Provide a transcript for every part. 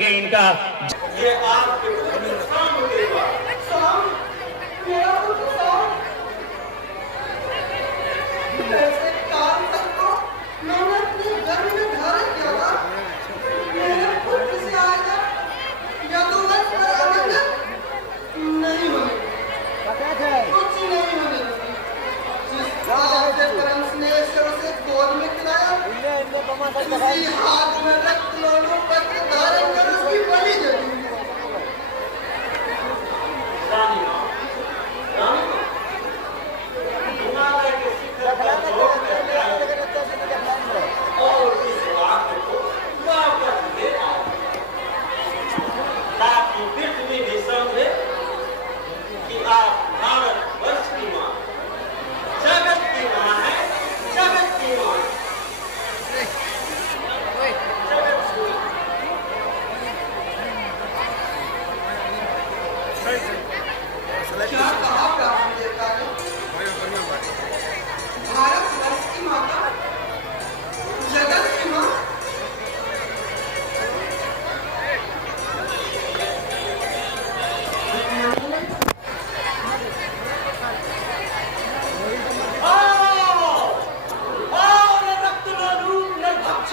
करके इनका ये आपके साम देगा। साम मेरा साम ऐसे काल तक को मैंने अपने घर में धारण किया था। मेरे पुत्र से आएगा या तो मैं नहीं होगा, कुछ नहीं होगा। जिस आपके परम स्नेह से उसे गोद में खिलाया, उसी हाथ में रक्त लोलू पत्र धारण कर उसकी बलि दे दी। रानी मां, हिमालय के शिखर पर दौड़ कर जाए और इस बात को वापस ले आओ, ताकि पृथ्वी भी समझे कि आप भारतवर्ष की मां, जगत की मां है, जगत की मां। क्या कहा प्राण देवता ने? भारतवर्ष की माता, जगत की मां।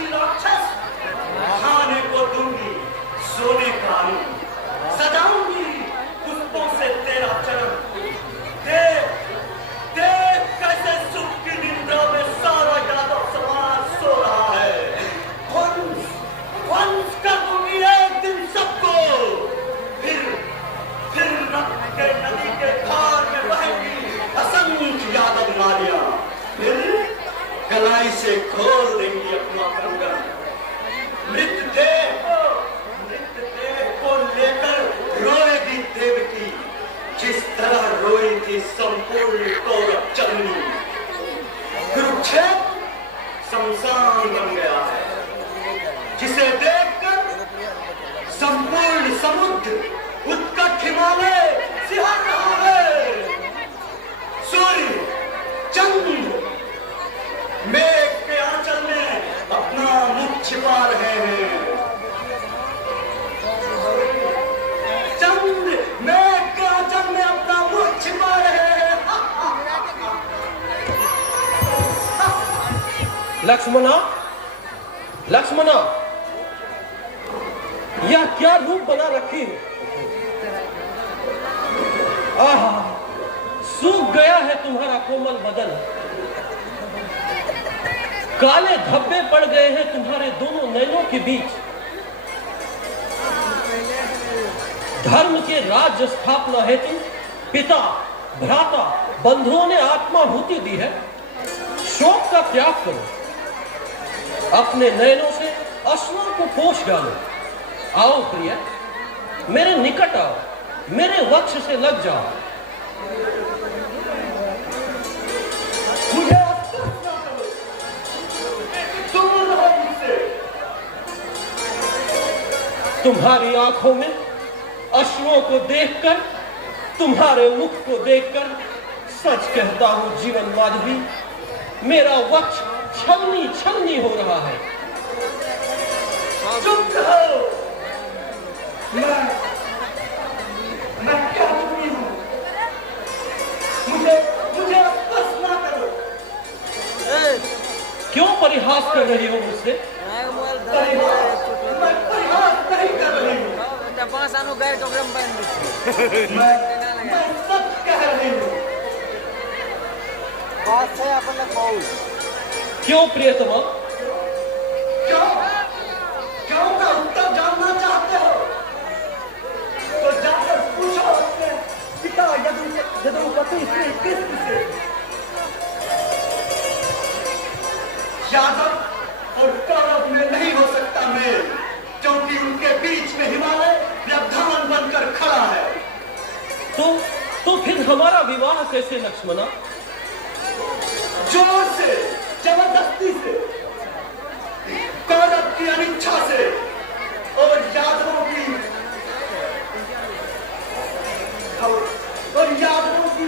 राक्षस खाने को दूंगी सोने का आलू, सजाऊंगी पुष्पों से तेरा चरण। देख देख कैसे सुख की निंद्रा में सारा यादव समाज सो रहा है। वंश कर दूंगी एक दिन सबको, फिर रक्त के नदी के धार में बहेंगी असंख्य यादव नारियां। फिर कलाई से खोल देंगी अपना कंगन। मृतदेह को लेकर रोएगी देवकी, जिस तरह रोई थी संपूर्ण कौरव जननी। कुरुक्षेत्र शमशान बन गया है, जिसे देखकर संपूर्ण समुद्र उत्कट हिमालय सिहर रहा है। सूर्य चंद्र मेघ के आंचल में अपना मुख छिपा रहे हैं। चंद्र मेघ के आंचल में अपना मुख छिपा रहे हैं। लक्ष्मणा, लक्ष्मणा, यह क्या रूप बना रखी है? आहा, सूख गया है तुम्हारा कोमल बदन, काले धब्बे पड़ गए हैं तुम्हारे दोनों नैनों के बीच। धर्म के राज्य स्थापना हेतु पिता, भ्राता, बंधुओं ने आत्माहुति दी है। शोक का त्याग करो, अपने नैनों से अश्रुओं को पोंछ डालो। आओ प्रिय, मेरे निकट आओ, मेरे वक्ष से लग जाओ। तुम्हारी आंखों में अश्रुओं को देखकर, तुम्हारे मुख को देखकर सच कहता हूं जीवन माधवी, मेरा वक्ष छलनी छलनी हो रहा है। चुप रहो। मैं क्या दुखी हूं? मुझे बस ना करो। क्यों परिहास कर रही हो मुझसे? मैं परिहास नहीं कर रही हूं। मैं सच कह रही हूं। क्यों प्रियतमा? क्यों का उत्तर जानना चाहते हो तो जाकर पूछो अपने पिता यदुपति श्री कृष्ण से। यादव और कौरव में नहीं हो सकता मेल, क्योंकि उनके बीच में हिमालय व्यवधान बनकर खड़ा है। तो फिर हमारा विवाह कैसे लक्ष्मणा? जोर से, जबरदस्ती से, कौरव की अनिच्छा से और यादवों की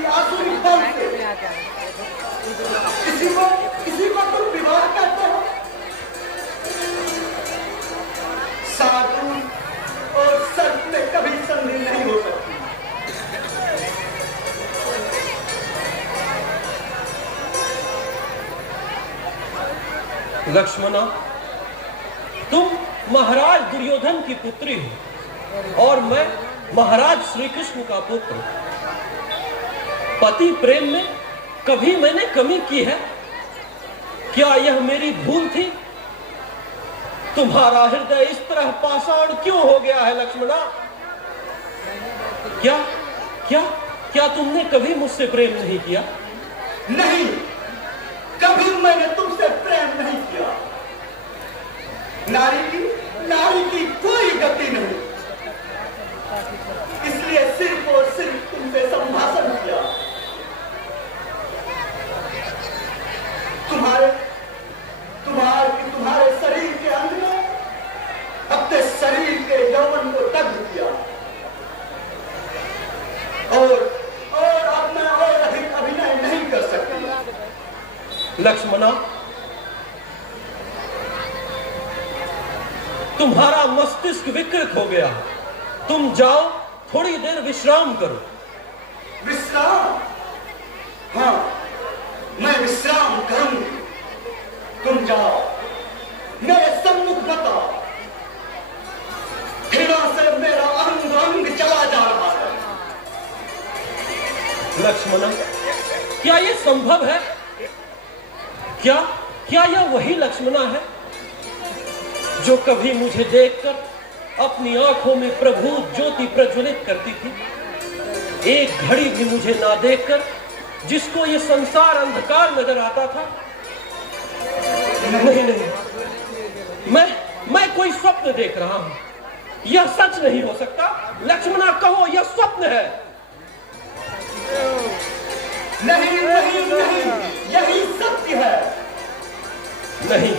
आसुरी बल से। किसी को तुम विवाह करते हो? साधु लक्ष्मणा, तुम महाराज दुर्योधन की पुत्री हो और मैं महाराज श्री कृष्ण का पुत्र। पति प्रेम में कभी मैंने कमी की है? क्या यह मेरी भूल थी? तुम्हारा हृदय इस तरह पाषाण क्यों हो गया है लक्ष्मणा? क्या क्या क्या तुमने कभी मुझसे प्रेम नहीं किया? नहीं, कभी मैंने तुमसे प्रेम नहीं किया। नारी की कोई गति नहीं, इसलिए सिर्फ और सिर्फ तुमसे संभाषण किया। तुम्हारे शरीर के अंदर अपने शरीर के यौवन को दग्ध किया और अब मैं और अधिक अभिनय नहीं कर सकती। लक्ष्मणा, तुम्हारा मस्तिष्क विकृत हो गया। तुम जाओ, थोड़ी देर विश्राम करो। विश्राम? हाँ, मैं विश्राम करूंगी। तुम जाओ, मेरे सम्मुख मत आओ। घृणा से मेरा अंग अंग चला जा रहा है। लक्ष्मणा, क्या यह संभव है? क्या यह वही लक्ष्मणा है जो कभी मुझे देखकर अपनी आंखों में प्रभु ज्योति प्रज्वलित करती थी? एक घड़ी भी मुझे ना देखकर जिसको ये संसार अंधकार नजर आता था? नहीं, मैं कोई स्वप्न देख रहा हूं। यह सच नहीं हो सकता। लक्ष्मणा, कहो यह स्वप्न है। नहीं, यही सत्य है। नहीं,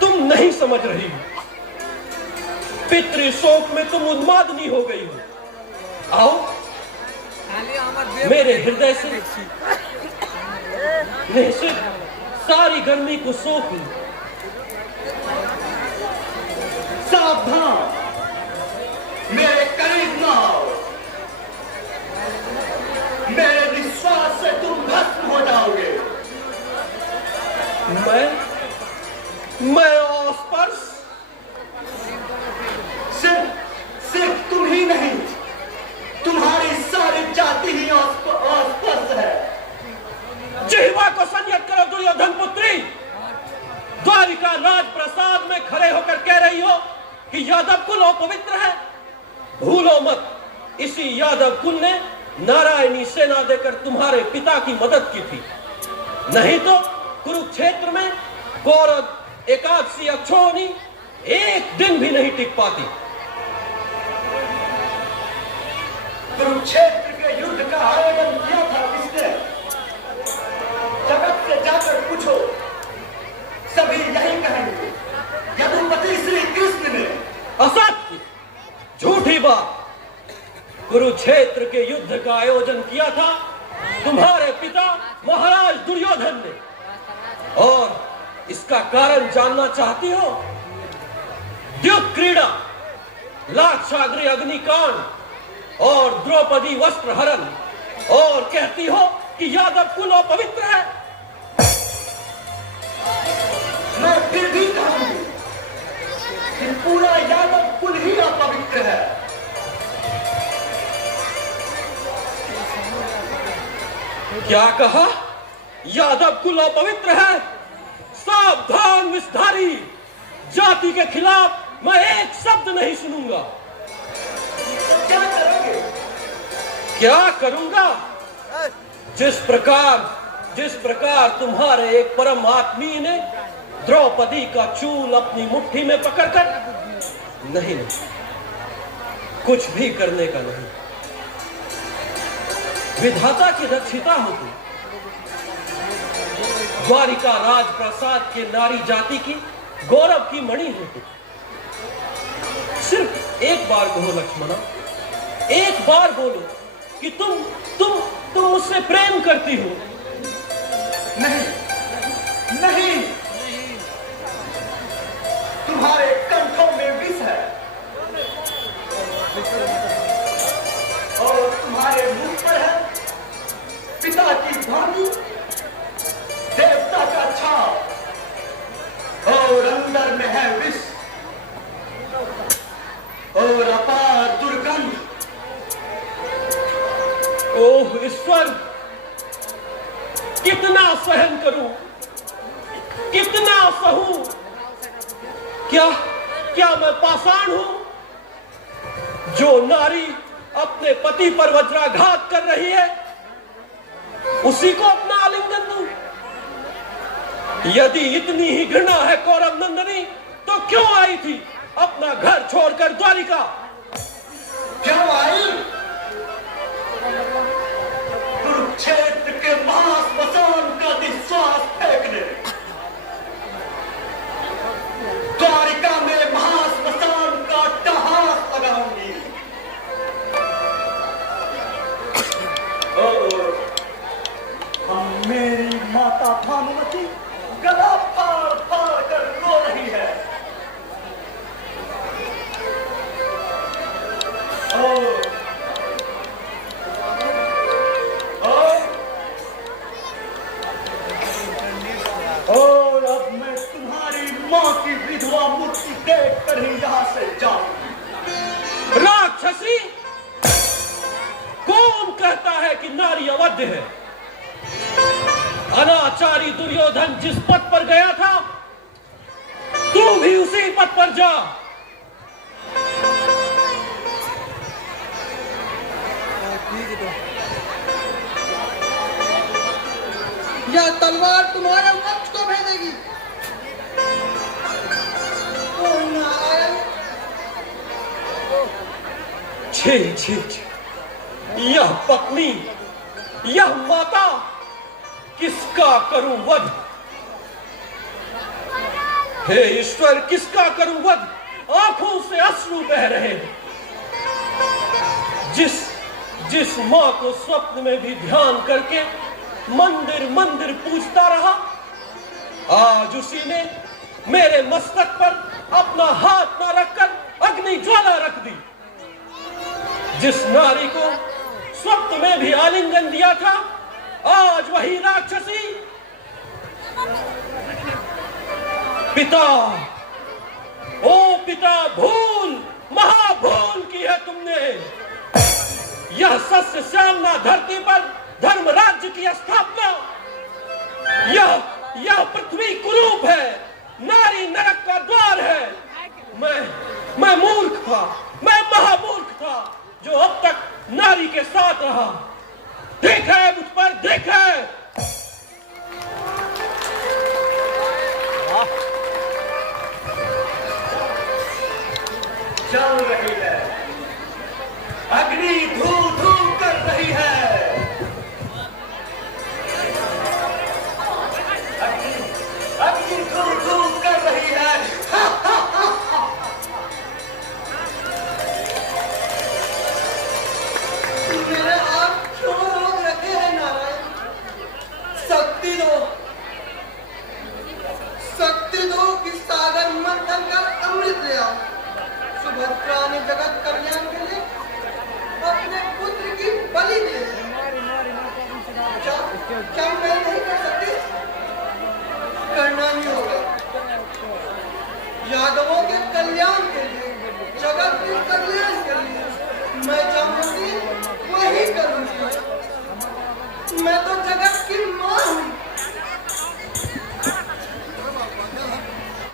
तुम नहीं समझ रही हो। पितृ शोक में तुम उन्मादनी हो गई हो। आओ, मेरे हृदय से निश्चित सारी गर्मी को सोख लो। सावधान, मेरे करीब न आओ। मेरे विश्वास से तुम भस्म हो जाओगे। मैं अस्पर्श? सिर्फ तुम ही नहीं, तुम्हारी सारी जाति ही अस्पर्श है। जिह्वा को संयत करो दुर्योधन पुत्री। द्वारिका राजप्रसाद में खड़े होकर कह रही हो कि यादव कुल अपवित्र है। भूलो मत, इसी यादव कुल ने नारायणी सेना देकर तुम्हारे पिता की मदद की थी। नहीं तो कुरुक्षेत्र में कौरव एकादशी अक्षोहिणी एक दिन भी नहीं टिक पाती। कुरुक्षेत्र के युद्ध का आयोजन किया था किसने? जगत से जाकर पूछो, सभी यही कहेंगे, यदुपति श्री कृष्ण ने। असत्य, झूठी बात। कुरुक्षेत्र के युद्ध का आयोजन किया था तुम्हारे पिता महाराज दुर्योधन ने। और इसका कारण जानना चाहती हो? द्युत क्रीड़ा, लाक्षागृह अग्निकांड और द्रौपदी वस्त्र हरण, और कहती हो कि यादव कुल अपवित्र है। मैं फिर भी कहूंगी कि पूरा यादव कुल ही अपवित्र है। क्या कहा? यादव कुल अपवित्र है? सावधान विषधारी, जाति के खिलाफ मैं एक शब्द नहीं सुनूंगा। क्या करोगे? क्या करूंगा? जिस प्रकार तुम्हारे एक परम आत्मीय ने द्रौपदी का चूल अपनी मुट्ठी में पकड़कर, नहीं, कुछ भी करने का नहीं। विधाता की रक्षिता हो तुम। द्वारिका राजप्रसाद के नारी जाति की गौरव की मणि हो तुम। सिर्फ एक बार कहो लक्ष्मणा, एक बार बोलो कि तुम मुझसे प्रेम करती हो। नहीं, तुम्हारे कंठों में विष है और तुम्हारे मुख पर है पिता की भांति, देवता का छाप। में है विष और अपार दुर्गंध। ओह ईश्वर, कितना सहन करूं, कितना सहूं? क्या मैं पाषाण हूं जो नारी अपने पति पर वज्राघात कर रही है उसी को अपना आलिंगन दूं? यदि इतनी ही घृणा है कौरव नंदनी तो क्यों आई थी अपना घर छोड़कर द्वारिका? क्यों आई? कुरुक्षेत्र के महाश्मशान का निश्वास फेंकने, द्वारिका में महाश्मशान का टहास लगाऊंगी। हम मेरी माता भानुमती गला फाड़ फाड़ कर रो रही है। और अब मैं तुम्हारी मां की विधवा मूर्ति देख कर ही यहां से जाऊं। राक्षसी, कौन कहता है कि नारी अवध्य है? अनाचारी दुर्योधन जिस पथ पर गया था तू भी उसी पथ पर जा। यह तलवार तुम्हारे वक्ष को भेदेगी। ओ नारायण! छी छी छी, यह पत्नी, यह माता, किसका करूं वध? हे ईश्वर, किसका करूं वध? आंखों से अश्रु बह रहे हैं। जिस मां को स्वप्न में भी ध्यान करके मंदिर मंदिर पूजता रहा, आज उसी ने मेरे मस्तक पर अपना हाथ न रखकर अग्नि ज्वाला रख दी। जिस नारी को स्वप्न में भी आलिंगन दिया था, आज वही राक्षसी। पिता, ओ पिता, भूल, महाभूल की है तुमने। यह सस्य श्यामना धरती पर धर्म राज्य की स्थापना, यह पृथ्वी कुरूप है, नारी नरक का द्वार है। मैं मूर्ख था, मैं महामूर्ख था जो अब तक नारी के साथ रहा। देखा है मुझ पर, देखा है। चल रही है अग्नि, धू धू कर रही है। अग्नि धू धू कर रही है। मेरे आप क्यों रोक रखे हैं नारायण? शक्ति दो कि सागर मंथन कर अमृत ले आओ। सुभद्रा ने जगत कल्याण के लिए अपने पुत्र की बलि दे। क्या मैं नहीं कर सकती? करना ही होगा। यादवों के कल्याण के लिए, जगत के कल्याण के लिए मैं चाहूंगी वही करूंगी। मैं तो जगत की मां हूं।